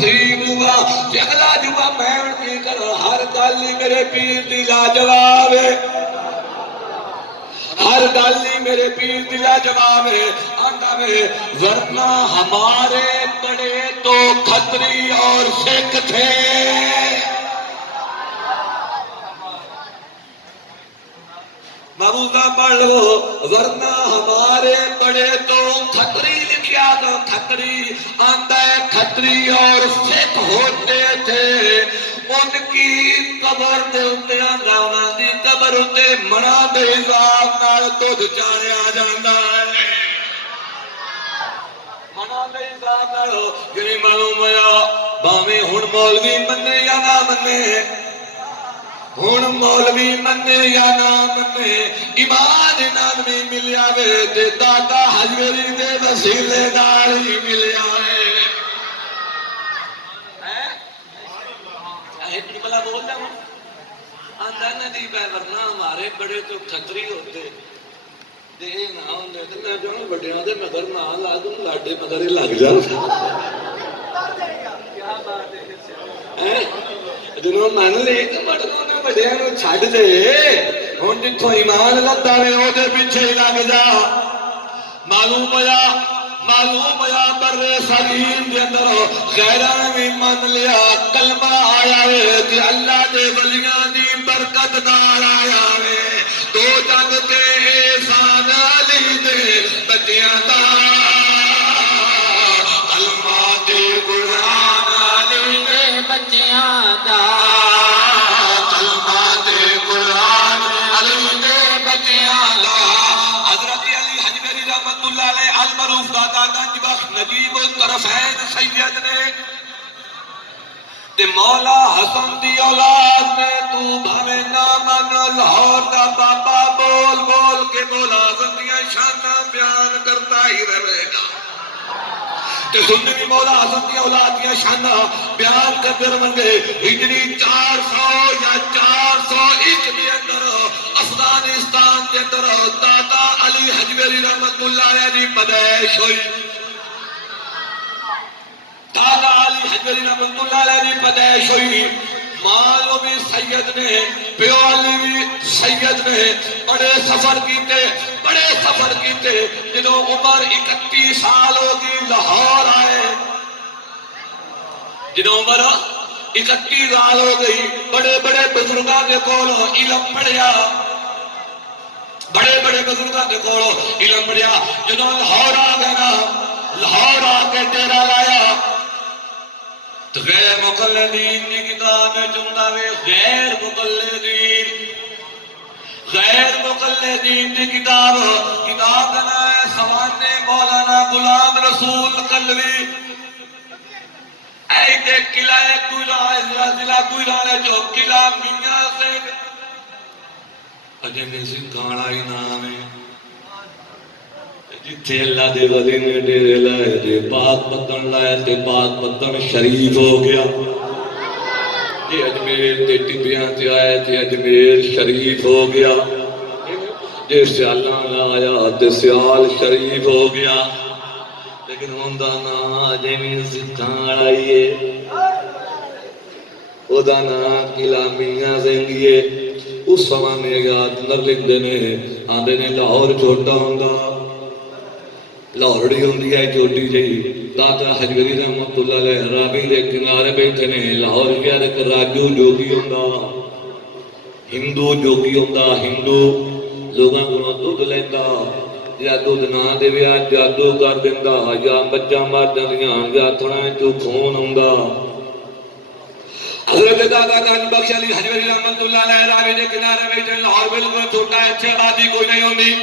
نصیب ہوا کہ اگلا جمعہ میں ان کی کرو ہر گالی میرے پیر دی لاجواب ہے ہر گالی میرے پیر دی لاجواب ہے آندا میں ورنہ ہمارے بڑے تو کھتری اور سکھ تھے معبودہ پڑھ لو ورنہ ہمارے بڑے تو کھتری لکھیا تو کھتری آندہ کھتری اور سکھ ہوتے تھے ان کی قبر دے اتے آندہ انہاں دی قبر اتے منا دے حساب نال دودھ چاڑیا جاندا ہے منا دے حساب نال جنہیں معلوم ہوا باویں ہن مولوی منے یا نہ منے ہن مولوی منے یا نہ منے ایمان نال بھی ملیا وے تے دادا حجویری دے وسیلے نال ہی ملیا ہے ایک بلا بول رہا ہوں آندہ ندی پہ ورنہ ہمارے بڑے تو کھتری ہوتے دے نہ ہوندے تے میں جاؤں بڑیاں دے مگر نہ لا دوں لاڈے مگر ہی لگ جا کیا بات ہے جنہوں من لے تو بڑھوں نے بڑیاں نو چھڑ دے ہن جتھوں ایمان لتا نے او دے پیچھے ہی لگ جا معلوم ہویا بر صغیر دے اندر غیراں نے بھی من لیا کلمہ آیا ہے کہ اللہ دے ولیاں دی برکت نال آیا ہے دو جنگ تے احسان علی دے بچیاں دا کلمہ دے قرآن علی دے بچیاں دا کلمہ دے قرآن علی دے بچیاں دا حضرت علی حجویری رحمت اللہ علیہ المعروف دادا گنج بخش نجیب الطرفین سید نے تے مولا حسن دی اولاد میں تو بھویں نہ من لاہور دا بابا بول بول کے مولا حسن دیا شاناں بیان کرتا ہی رہے گا تے سننی مولا حسن دی اولاد دیا شاناں بیان کرتے رہیں گے ہجری 400 یا 401 دے اندر افغانستان دے اندر دادا علی حجویری رحمت اللہ علیہ دی پیدائش ہوئی دادا علی حجویری رحمت اللہ علیہ دی پیدائش ہوئی مالو بھی سید نے پیو علی بھی سید نے بڑے سفر کیتے جنہوں عمر 31 سال ہوگی لاہور آئے جنہوں عمر 31 سال ہو گئی بڑے بڑے بزرگاں کے کولوں علم پڑھیا بڑے بڑے بزرگاں کے کولوں علم پڑھیا جنہوں لاہور آ گئے نا لاہور آ کے ڈیرا لایا تو غیر مقلدین کی کتاب میں جملہ میں غیر مقلدین کی کتاب کا نام ہے سوانح مولانا غلام رسول قلوی ایتے قلعہ ضلع کوئلہ جو قلعہ میاں سے اجے میں سکھانا ہی نام ہے جتھے اللہ دے ولی نے ڈیرے لائے تے پاک پتن لائے تے پاک پتن شریف ہو گیا تے اجمیر تے ٹپیاں تے آئے تے اجمیر شریف ہو گیا جے سیالاں لایا تے سیال شریف ہو گیا لیکن ہوندا نا اجے میں سکھان آئیے او دا نا قلعہ میاں زنگیے اس سوانے یاد نر لکھ دینے آندے نے لاہور چھوٹا ہوندا لاہوری ہوندی ہے چھوٹی جہی دادا حجویری رحمت اللہ علیہ راوی دے کنارے بیٹھے نے لاہور کیا ایک راجو جوگی ہوندا ہندو جوگی ہوندا ہندو لوگاں کولوں دودھ لیندا یا دودھ نہ دیویا جادو کر دیندا یا مجھاں مر جاندیاں یا تھوڑا وچوں خون ہوندا حضرت دادا گنج بخش علی حجویری رحمت اللہ علیہ راوی دے کنارے بیٹھے لاہور بالکل چھوٹا ہے اتھے آبادی کوئی نہیں ہوندی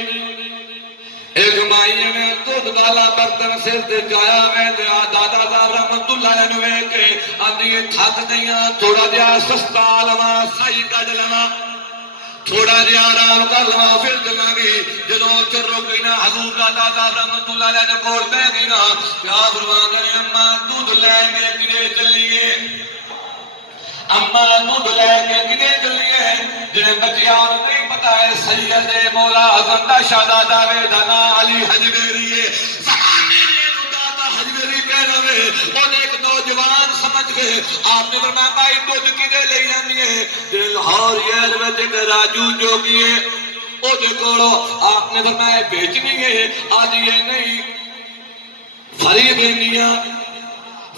ایک مائیے میں دودھ ڈالا برتن سر تے جایا میں دیا دادا صاحب رحمت اللہ علیہ نوے کے آندھی تھک دیاں تھوڑا جہا سستا لما سائی کڈ لما تھوڑا جہا آرام کر لما پھر چلاں گی جدوں چرو گئی نا حضور دادا صاحب رحمت اللہ علیہ نے کول بیٹھ گئی نا کیا فرمان کرے اماں دودھ لے کے کدے چلیے اماں دودھ لے کے کدے چلیے جنہیں بچیاں نہیں پتا ہے سید مولا حسن دا شہزادہ وے دانا علی حجویری زمانے نے دادا حجویری کہہ رہے وہ ایک نوجوان کے آپ نے فرمایا بھائی دودھ کدے لے جانی ہے؟ لاہور یار وچ ایک راجو جوگی ہے او دے کولو آپ نے فرمایا بیچنی ہے آج یہ نہیں فری دینیا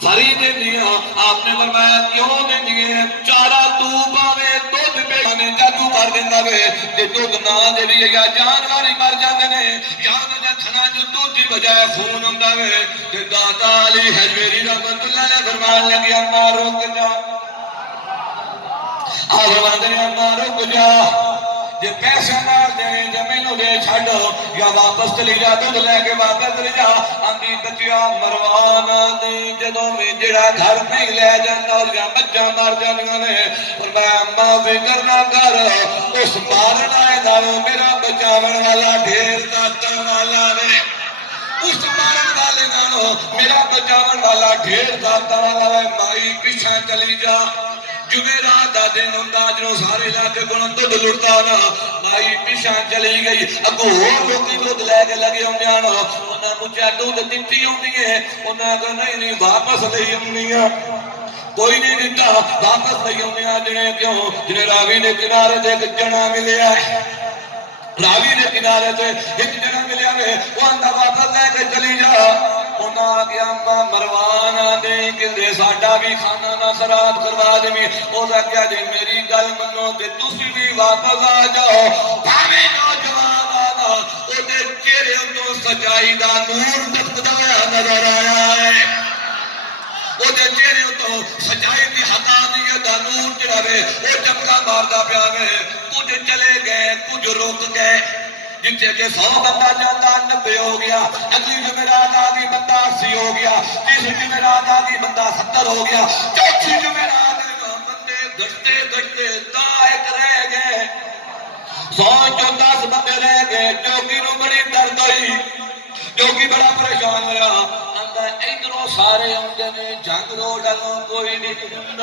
فری دینیا آپ نے فرمایا کیوں دینی ہے؟ چارہ تو باوے دودھ بیچنے جادو کر دینا وے کہ دودھ نہ دے بھی یا جانواری مر جاندے نے یا نہ تھنا جو دودھ دی بجائے خون ہوندا وے کہ داتا علی حجویری رحمت اللہ علیہ فرمان لگی اما رک جا فرمان دے اما رک جا جے پیسے مار دے زمینوں دے چھڈ یا واپس چلی جا دودھ لے کے واپس چلی جا آندی بچیا مروان دی جدوں میں جڑا گھر نہیں لے جاندا اور یا بچہ مار جاندیاں نے فرمایا اما فکر نہ کر اس مارن والے نالوں میرا بچاون والا ڈھیر داتن والا وے اس مارن والے نالوں میرا بچاون والا ڈھیر داتن والا وے مائی پیچھے چلی جا جمعرات دا دن ہوندا جدوں سارے علاقے کولوں دودھ لٹدا نا مائی پیچھے چلی گئی اگوں ہور لوکی دودھ لے کے لگے ہوندے ہن انہاں پوچھیا دودھ دتی ہوندی ہے انہاں کہا نہیں واپس لئی ہونی ہے کوئی نہیں دیتا واپس لئی ہونی ہے جنے کیوں جنے راوی نے کنارے تے ایک جنا ملیا ہے راوی نے کنارے تے ایک جنا ملیا ہے وہ آندا واپس لے کے چلی جا انہاں آگیا اما مروان آدھے کہ ساڈا بھی کھانا نہ خراب کروا دیں او آگیا جی میری گل منو کہ تسی بھی واپس آ جاؤ بھاویں نوجوان آنا او دے چہرے تو سچائی دا نور ٹپکدا ہوا نظر آیا ہے او دے چہرے تو سچائی دی حقانیت دا نور جڑا وے او چمکا ماردا پیا وے کچھ چلے گئے کچھ رک گئے جتنے کہ 100 بندہ جاتا 90 ہو گیا اگلی جمعرات آگئی بندہ 80 ہو گیا تیسری جمعرات آگئی بندہ 70 ہو گیا چوتھی جمعرات بندے گھٹتے گھٹتے ایک رہ گئے 100 چوں 10 بندے رہ گئے جوگی نو بڑی درد ہوئی جوگی بڑا پریشان ہوا آندا ادھروں سارے آندے نے جنگ روڈ والوں کوئی نہیں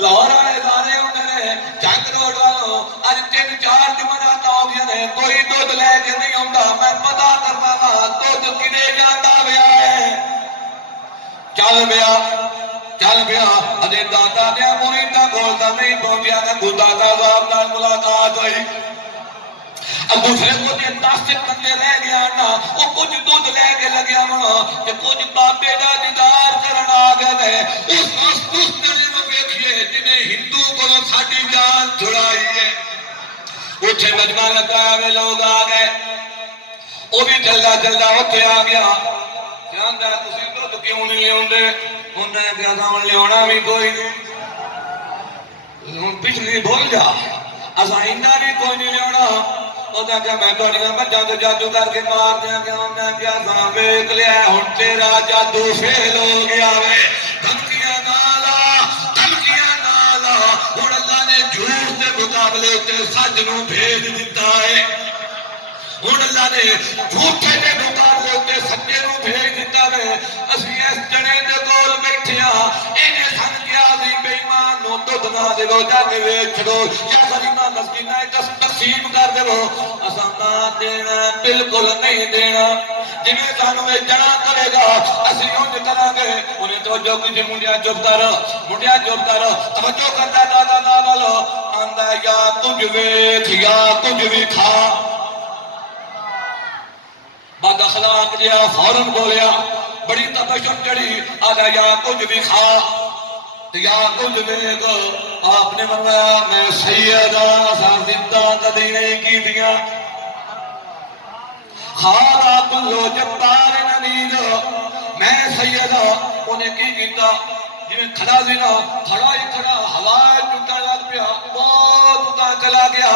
لاہور والے سارے ہوندے نے جنگ روڈ والوں اج 3-4 جمعرات ہو گئے نے کوئی دودھ لے کے نہیں آندا میں پتہ کرنا وا دودھ کدے جاندا پیا ہے چل پیا اجے داتا دیا مریداں کول تاں نہیں پہنچیا تے خود داتا صاحب نال ملاقات ہوئی اب دوسرے کو 10 بندے رہ گیا نا وہ کچھ دودھ لے کے لگیا وا کہ کچھ بابے دا دیدار کرن آ گئے اس نے ویکھیے جنہیں ہندو کو ساڈی جان چھڑائی ہے اتنے مجمع لگا ہوئے لوگ آ گئے وہ بھی چلدا چلدا اتنے آ گیا جاندا تسی دودھ کیوں نہیں لیاوندے انہیں کہا تھا لیاونا بھی کوئی نہیں پچھلی بھول جا اساں ایندا بھی کوئی نہیں لیاونا انہیں کہا میں تہاڈیاں بچاں تے جادو کر کے مار دیاں گا انہیں کہا اساں ویکھ لیا ہن تیرا جادو فیل ہو گیا وے دھمکیاں نال ہن اللہ نے جھوٹ دے مقابلے تے سچ نو بھیج دتا ہے ہن اللہ نے جھوٹے دے مقابلے تے سچے نو بھیج دتا ہے اسی اس جنے دے کول بیٹھے ہاں اینے سن کیا سی بے ایمان نو دودھ نہ دیو جا کے ویچ دو یا غریباں مسکیناں تقسیم کر دیو اساں نہ دینا بالکل نہیں دینا جویں سانو جنا کرے گا اسی اونج کراں گے انہیں توجہ کیجئے منڈیا چپ کر توجہ کرتا دادا نال آندا یا کچھ ویکھ یا کچھ بھی کھا بد اخلاق جہا فوراً بولیا بڑی تبشم چڑھی آگا یا کچھ بھی کھا یا کچھ ویکھ آپ نے فرمایا میں سیدہ زندہ کدی نہیں کی دیا خالا کلو جبار ندید میں سیدہ انہیں کی کیتا جویں کھڑا سی نا کھڑا ہی کھڑا ہوا ٹوٹن لگ پیا بہت اُتا چلا گیا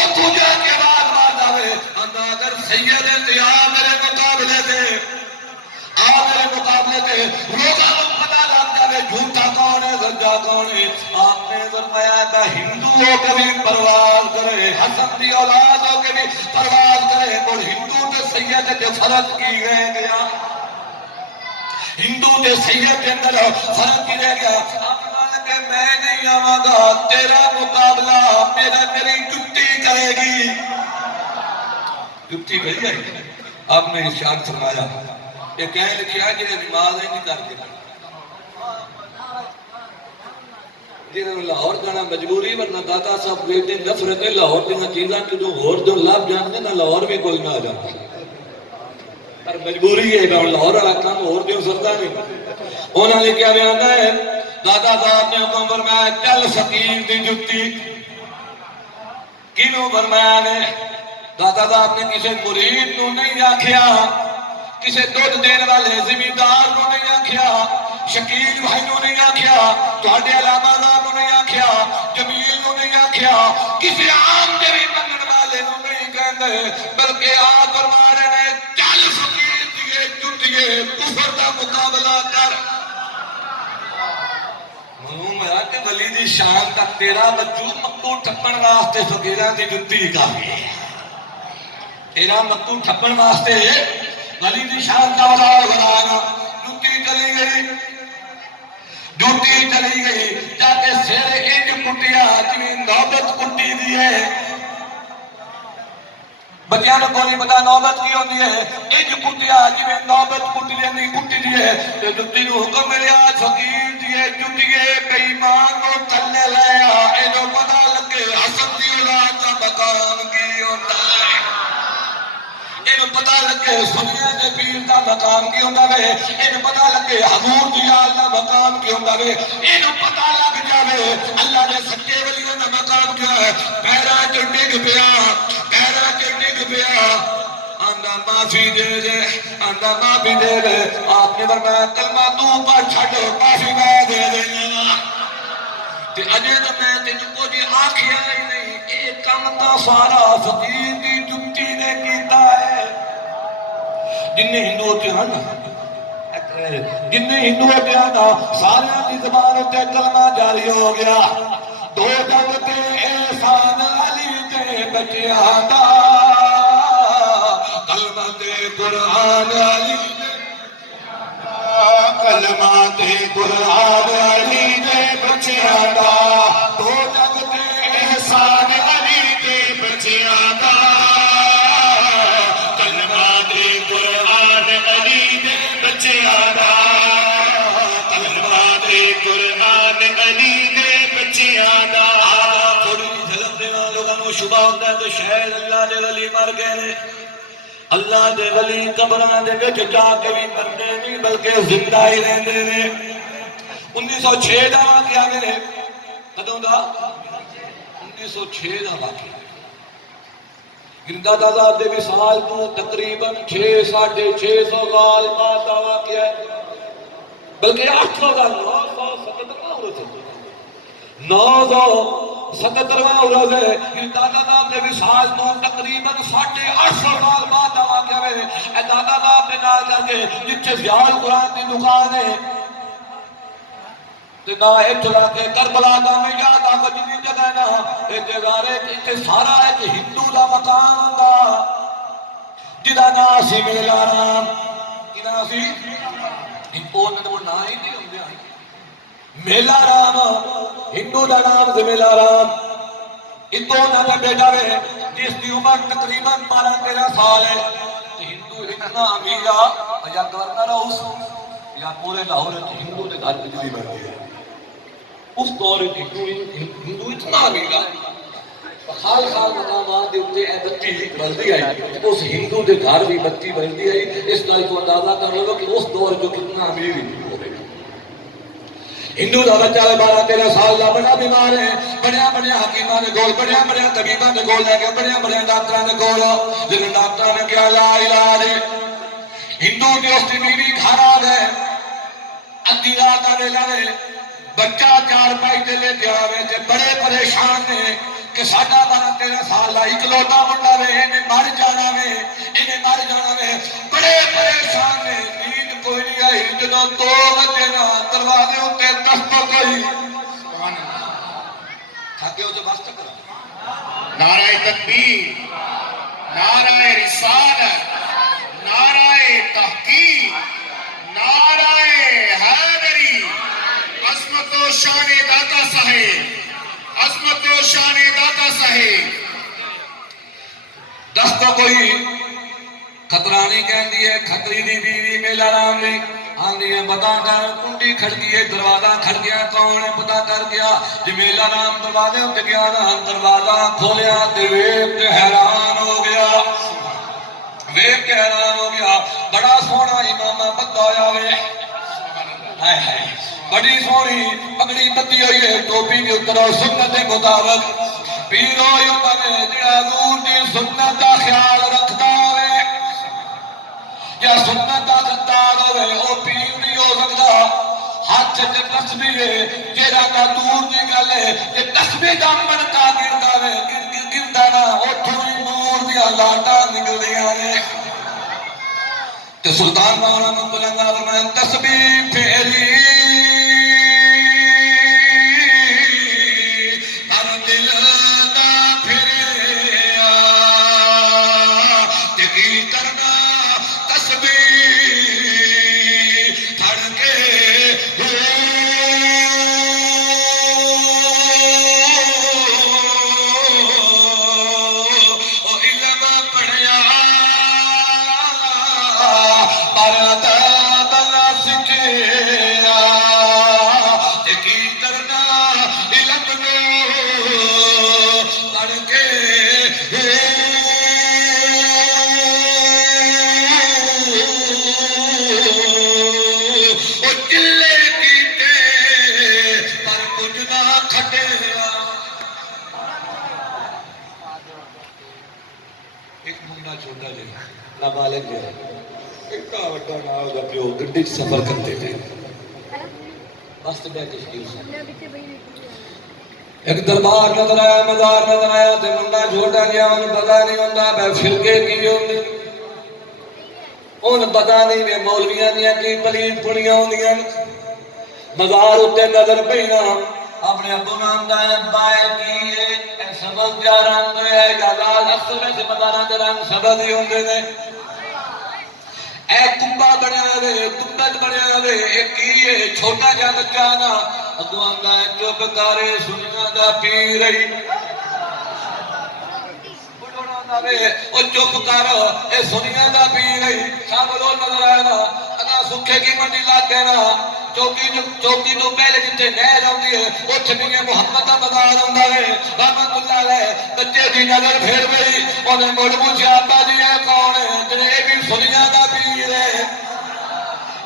اتوں جا کے آواز ماردا وے آندا اگر سید انتہا میرے مقابلے تے لوگاں نوں پتہ لگ جاوے جھوٹا کون ہے سچا کون ہے آپ نے فرمایا دا ہندو ہو کے بھی پرواز کرے حسن دی اولاد ہو کے بھی پرواز کرے تو ہندو تے سید تے فرق کی رہ گیا ہندو تے سید کے اندر فرق کی رہ گیا آپ کہ میں نہیں آواں گا تیرا مقابلہ میری جُتی کرے گی جُتی بھائی آپ نے ارشاد فرمایا یہ کہہ لکھیا جنہیں نماز نہیں کرتے جنہوں لاہور جانا مجبوری ورنہ داتا صاحب بیٹے نفرت لاہور دینا چیزاں کدوں ہور جو لب جانتے نہ لاہور بھی کوئی نہ جانا پر مجبوری ہے کہ لاہور والا کام ہور دیوں سردا نہیں انہوں نے کیا بیان ہے داتا صاحب نے حکم فرمایا چل فقیر دی جتی کینوں فرمایا نے داتا صاحب نے کسی مرید کو نہیں آکھیا کسی دودھ دین والے زمیندار کو نہیں آکھیا شکیل بھائی کو نہیں آکھیا تہاڈے علامہ صاحب کو نہیں آکھیا جمیل کو نہیں آکھیا کسی عام دے بھی منگن والے کو نہیں کہندے بلکہ آ فرما رہے نے چل فقیر دیے جٹیے کفر دا مقابلہ کر معلوم ہے کہ ولی دی شان تک تیرا وجود مکو ٹھپن واسطے فقیراں دی جتی کافی ہے تیرا مکو ٹھپن واسطے ولی دی شان کا وزار بنانا جتی چلی گئی جوتی چلی گئی جا کے سیر انج کٹیا جی نوبت کٹی دی ہے بچیاں کو نہیں پتا نوبت کی ہوتی ہے انج کٹیا جی نوبت کٹی دی ہے تے جوتی نو حکم ملیا فقیر دی جوتیے بے ایمان کو تھلے لایا اینو پتہ لگے حسن دی اولاد دا مقام کی ہوندا ہے اینو پتہ لگے سنیا دے پیر دا مقام کی ہوندا ہے اینو پتہ لگے حضور دی آل دا مقام کی ہوندا ہے اینو پتہ لگ جاوے اللہ دے سچے ولیاں دا مقام کیا ہے پیراں چ ڈگ پیا آندا معافی دے دے آندا معافی دے دے آپ نے فرمایا کلمہ تو پر چھڈ معافی میں دے دینا تے اجے تے میں تینوں کچھ آکھیا ہی نہیں اے کم تا سارا فقیر دی جتی نے کیتا ہے جن ہندو ہوتے ہیں نا سارے کی زبان تے کلمہ جاری ہو گیا دو جگ تے احسان علی تے بچیاں دا کلمہ تے قرآن علی کلمہ تے قرآن علی تے بچیاں دا دو جگ تے احسان علی تے بچیاں دا شبہ ہوتا ہے تو شاید اللہ دے ولی مر گئے اللہ دے ولی قبراں دے وچ جا کے بھی مرنے نہیں بلکہ زندہ ہی رہندے نے 1906 دا واقعہ میرے کدوں دا 1906 دا واقعہ گردا دادا دے وصال تو تقریباً 6-650 سال بعد دا واقعہ ہے بلکہ 800 دا 977واں عرض ہے کہ دادا صاحب دے وصال تو تقریباً 850 سال بعد دا واقعہ ہے اے دادا صاحب دے نال کر کے جتھے ضیاء قرآن دی دکان ہے تے نہ اتھا کے کربلا دا میں یاد آ کے جنی جگہ نا اے جگہ تے سارا ایک ہندو دا مکان ہوندا جدا نام سی میلا رام کی نام سی او نے وہ نام ہی نہیں ہوندے میلا رام ہندو دا نام سے میلا رام اتو نہ بیٹا ہے جس کی عمر تقریباً 12-13 سال ہے ہندو اتنا امیر یا گورنر ہاؤس یا پورے لاہور ہندو کے گھر بجلی بنتی ہے اس دور ہندو اتنا امیر خال مقامات دے اے بتی بلدی آئی اس ہندو دے گھر بھی بتی بلدی آئی اس گل کو اندازہ کر لو کہ اس دور جو کتنا امیر ہندو ہو گئے ہندو دا بچہ 12-13 سال دا بڑا بیمار ہے بڑے حکیماں دے کول بڑے طبیباں دے کول لے کے بڑے ڈاکٹراں دے کول جن ڈاکٹراں نے کیا لا علاج ہندو دی اس دی بیوی گھر آ گئے ادھی رات آنے لگے بچہ 4 پائی تے لے کے آوے تے بڑے پریشان نے کہ ساڈا 12-13 سال دا اکلوتا منڈا وے انہیں مر جانا وے بڑے پریشان نے نیند کوئی نہیں آئی جدوں 2 بجے نا دروازے اتے دستک ہوئی تھکے ہو تو بس کرا نعرہ تکبیر نعرہ رسالت نعرہ تحقیق نعرہ حیدری عظمت و شان داتا صاحب عظمت و شان داتا صاحب دستک ہوئی خطرانی کہندی ہے کھتری دی بیوی میلا رام نے آندی ہے پتا کر کنڈی کھڑکی ہے دروازہ کھڑ گیا کون ہے پتا کر گیا جمیلا نام دروازے اتنے گیا نا دروازہ کھولیا تے ویکھ کے حیران ہو گیا ویکھ کے حیران ہو گیا بڑا سونا امامہ بندہ ہویا وے ہائے ہائے بڑی سونی پگڑی بندی ہوئی ہے ٹوپی کے اتر سنت کے مطابق پیر ہوئی ہوتا ہے جڑا حضور دی سنت کا خیال رکھتا ہے یا سنت کا غدار ہوئے وہ پیر نہیں ہو سکتا ہاتھ سے تسبیح ہے جیڑا کا دور دی گل ہے کہ تسبیح دا من کا گردا ہے گردا نا اوتھوں ہی نور دی لاٹاں نکلدیاں نے تے سلطان مولانا بلند فرمایا تسبیح پھیری ہر دل دا پھریا تے کی کرنا تسبیح پھڑ کے او علم پڑھیا پر ادب نہ سکھیا تے کی کرنا علم نو پڑھ کے او چلے کیتے پر کچھ نہ کھٹیا ایک منڈا چھوٹا جی نابالغ جو ہے ایک وڈا نال دا پیو گڈی سفر کرتے تھے بس تے بیٹھ کے ایک دربار نظر آیا مزار نظر آیا تے منڈا چھوٹا گیا انہوں پتا نہیں ہوندا بے فرقے کی ہوندے انہوں پتا نہیں بے مولویاں دیاں کی پلیت پڑیاں ہوندیاں مزار اتے نظر پینا اپنے ابو نام دا ابا ہے کی ہے سبز جا رنگ ہے یا لال اکثر میں سے مزاراں دے رنگ سبز ہی ہوندے نے اے کمبا بنیا وے گنبد بنیا وے ایک کی ہے چھوٹا جا بچہ نا اگوں آندا ہے چپ کرے سنیاں دا پیر ہی بڑھونا آندا وے او چپ کر اے سنیاں دا پیر ہی سب لوگ نظر آیا نا اگا سکھے کی منڈی لگ گئے نا چوکی تو پہلے جتنے نہر آتی ہے وہ چھنیاں محمد کا مزار آتا ہے رحمت اللہ علیہ بچے کی نظر پھر گئی انہیں مڑ پوچھا ابا جی ہے کون ہے یہ بھی سنیاں دا پیر ہے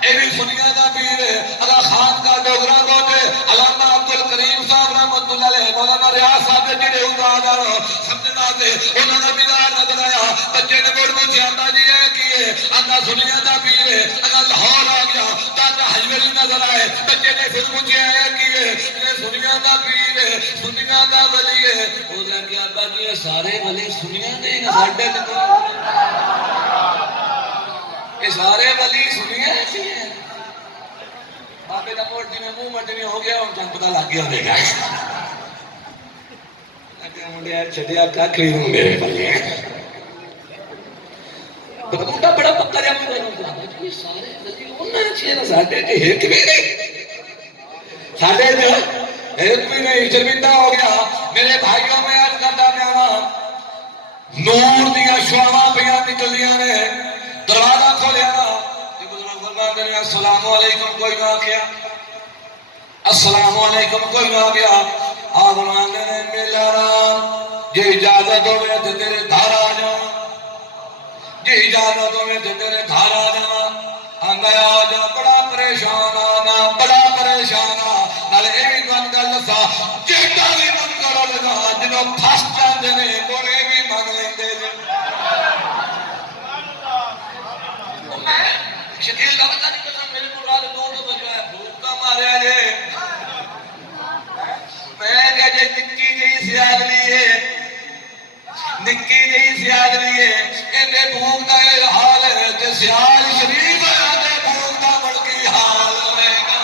یہ بھی سنیاں دا پیر ہے اگر خان کا ڈوگرا پہنچے علامہ عبد الکریم صاحب رحمت اللہ علیہ مولانا ریاض صاحب نے جڑے ازادار سمجھنا سے انہوں نے مزار نظر آیا بچے نے مڑ پوچھا ابا جی ہے کی ہے آتا سنیاں دا پیر ہے اگر لاہور آ گیا تاکہ حجوری نظر آئے بچے نے پھر مجھے آیا کہ یہ سنیاں دا پیر ہے سنیاں دا ولی ہے وہ جا کہ ابا جی یہ سارے ولی سنیاں دے نا ساڈے تے یہ سارے ولی سنیاں سی ہیں بابے دا موٹ جی میں منہ مٹنی ہو گیا ان پتہ لگ گیا ہوے گا کہ منڈیا چھڈیا کھ نہیں ہوں میرے بلے بڑا بڑا پکا جا منڈا یہ سارے ولی انہاں چے نا ساڈے تے ایک بھی نہیں ساڈے تے ایک بھی نہیں شرمندہ ہو گیا میرے بھائیوں میں عرض کرتا پیا نور دیا شعاواں پیاں نکلیاں نے دروازہ کھولیا نا تے بزرگ فرماندے نے السلام علیکم کوئی نہ آکھیا السلام علیکم کوئی نہ آ گیا آپ فرماندے نے میلا رام جے اجازت ہوے تے تیرے گھر آ جاواں جی اجازت ہوئے تو تیرے گھر آ جاواں آندا آ جا بڑا پریشان آنا بڑا پریشان آ نال اے وی گل دسا جیڑا وی من کرو لگا جنوں پھس جاندے نے کوئی بھی من لیندے نے میں شکیل دا پتہ نہیں کسا میرے کو رات 2 بجے بھوکا ماریا جے میں کہ جے نکی جی سیادلی ہے نکی جی سیادلی ہے اے بھوک دا حال ہے تے سیال شریف دے بھوک دا بڑکی حال ہوئے گا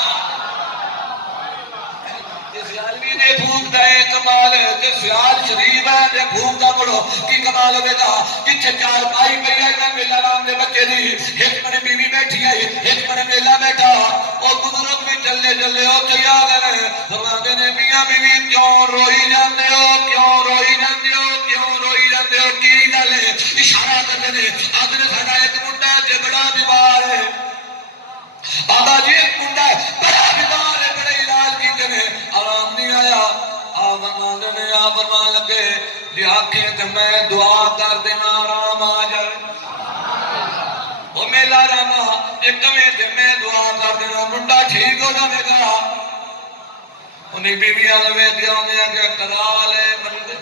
تے سیالوی دے بھوک دا کمال ہے تے سیال شریف دے بھوک دا بڑو کی کمال ہوئے گا جتھے چار پائی پئی ہے میں میلا رام دے بچے دی ایک منے بیوی بیٹھی ہے ایک منے میلا بیٹھا اور بزرگ بھی چلے چلے ہو چیا گئے فرماندے نے میاں بیوی کیوں روئی جاندے ہو کیوں روئی جاندے ہو کیوں روئی جاندے ہو کی گل ہے اشارہ کرتے ہیں آج نے ساڈا ایک منڈا تے بڑا بیمار ہے بابا آکھے تو میں دعا کر دینا آرام آ جائے وہ میلا راما ایک میں تے میں دعا کر دینا منڈا ٹھیک ہو جائے گا انہیں بیویاں لوے دیا انہیں کہ کرا لے بندے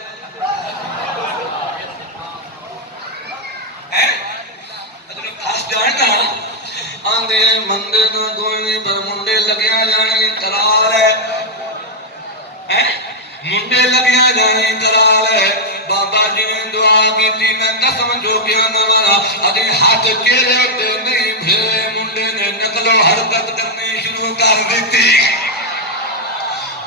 خاص جاننا آندے مندے نہ کوئی نہیں پر منڈے لگیا جانے کرا لے منڈے لگیا جانے کرا لے بابا جی نے دعا کی تھی میں قسم جو کیا نوانا ادھے ہاتھ چہرے ہوتے نہیں پھرے منڈے نے نقل و حرکت کرنی شروع کر دیتی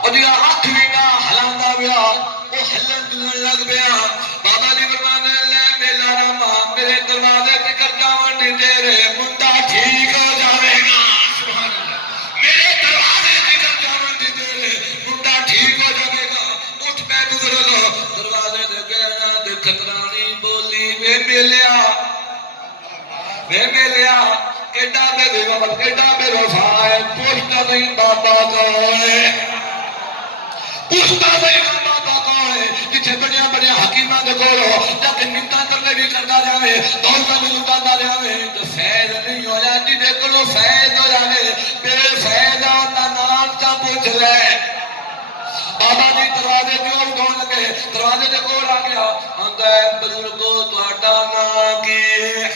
ادھے آنکھ بھی نہ ہلاندہ بیا وہ ہلن دلن لگ بیا بابا جی فرمانے لے میلا راما میرے دروازے تکر جاون دی تیرے منڈا ٹھیک ہو جاوے گا سبحان اللہ میرے دروازے تکر جاون دی تیرے منڈا ٹھیک ہو جاوے گا اٹھ پہ بزرگ دروازے دے گہنا دے خطرانی بولی وے میلیا کیڈا بے وفا کیڈا بے وفا ہے پوچھتا نہیں بابا کون ہے پوچھتا نہیں بابا کون ہے جتھے بڑیا بڑیا حکیماں دے کول جا کے منتاں کرنے بھی کردا جاوے دولت بھی لٹاندا جاوے تو فیض نہیں ہویا جدے کولوں فیض ہو جاوے بے فیض دا نام چا پوچھ لے بابا جی دروازے کیوں اٹھاؤن لگے دروازے دے کول آ گیا آندا ہے بزرگو تہاڈا نام کی ہے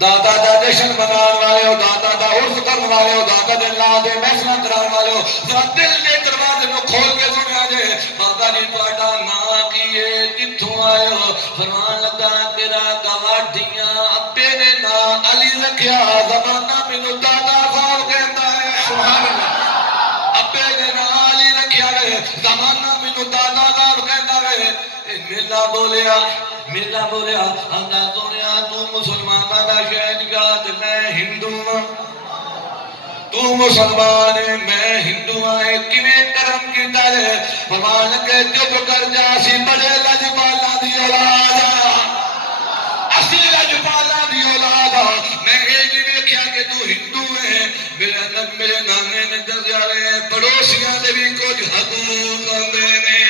دادا دا جشن منان والے ہو دادا دا عرس کرن والے ہو دادا دے لا دے محفل کران والے ہو ذرا دل دے دروازے نو کھول کے سنیا جے بابا جی تہاڈا نام کی ہے کتھوں آئے ہو فرمان لگا تیرا گواڈیاں ابے نے نام علی رکھیا زمانہ مینوں دادا صاحب کہندا ہے سبحان اللہ ابے نے نام علی رکھیا ہے زمانہ مینوں دادا صاحب کہندا ہے میلا بولیا ہندا سونیا تو مسلماناں دا شہنشاہ تے میں ہندو ہاں تو مسلمان ہے میں ہندو ہاں کیویں کرم کیتا ہے فرمان کے چپ کر جا سی بڑے لجپالاں دی اولاد اسی لجپالاں دی اولاد میں اے نہیں ویکھیا کہ تو ہندو ہے میرے نانے نے دسیا ہے پڑوسیاں دے بھی کچھ حقوق ہوندے نے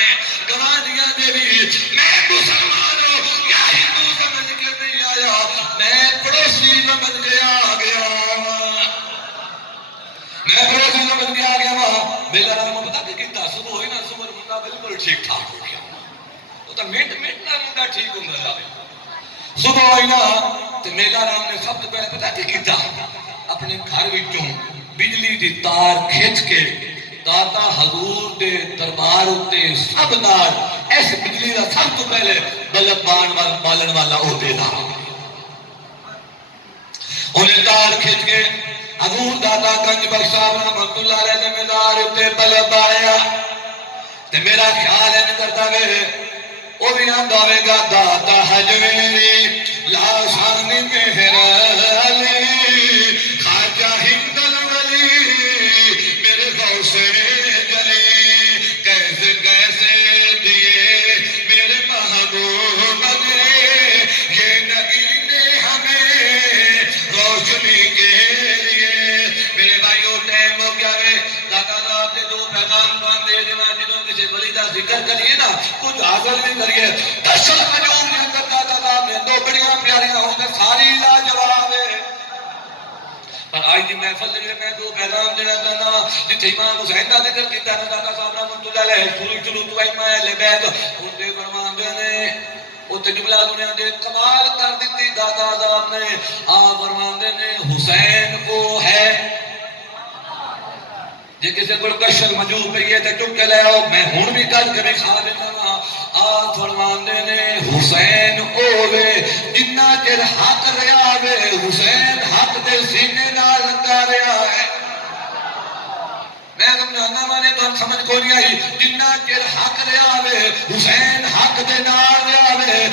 گوانڈیاں دے بھی میں مسلمان ہوں یا ہندو سمجھ کے نہیں آیا میں پڑوسی سمجھ کے آ گیا میلا راما پتا کہ کیتا صبح ہوئی نا صبح منڈا بالکل ٹھیک ٹھاک ہو گیا وہ تو منٹ نہ منڈا ٹھیک ہوندا جاوے صبح ہوئی نا تے میلا رام نے سب تو پہلے پتا کہ کیتا اپنے گھر وچوں بجلی دی تار کھچ کے داتا حضور دے دربار اتے سب نال اس بجلی دا سب تو پہلے بلب بالن والا عہدے دار انہیں تار کھچ کے حضور داتا گنج بخش صاحب رحمت اللہ علیہ دے مزار اتے بلب آیا تے میرا خیال ہے کرتا گئے وہ بھی آندا ہوئے گا داتا حجویری لاشانی مہر علی خواجہ ہندن ولی میرے غوث جلی کیسے کیسے دیے میرے محبوب نے یہ نگینے ہمیں روشنی کے لیے میرے بھائیوں ٹائم ہو گیا ہے دادا صاحب نے جو پیغام باندھے جنا جنہوں کسی ولی دا ذکر کریے نا کچھ حاصل بھی کریے دشل مجوم نے اندر دادا صاحب نے دو بڑیاں پیاریاں ہوں گے ساری لاجواب ہے پر آج دی محفل دے میں دو پیغام دینا چاہنا جتھے امام حسین دا ذکر کیتا ہے دادا صاحب رحمۃ اللہ علیہ شروع تو امام اہل بیت ان دے فرماندے نے اوتے جملہ دنیا دے کمال کر دیتی دادا صاحب نے فرماندے نے حسین کو ہے جے کسی کو کشل مجوع پئی ہے تے چک کے لے آؤ میں ہن بھی کل کے بھی کھا دینا فرماندے نے حسین اوے جنہ چر حق رہا وے حسین حق دے سینے نال لگا رہا ہے میں سمجھانا مانے تو سمجھ کو نہیں آئی جنہ چر حق رہا وے حسین حق دے نال رہا وے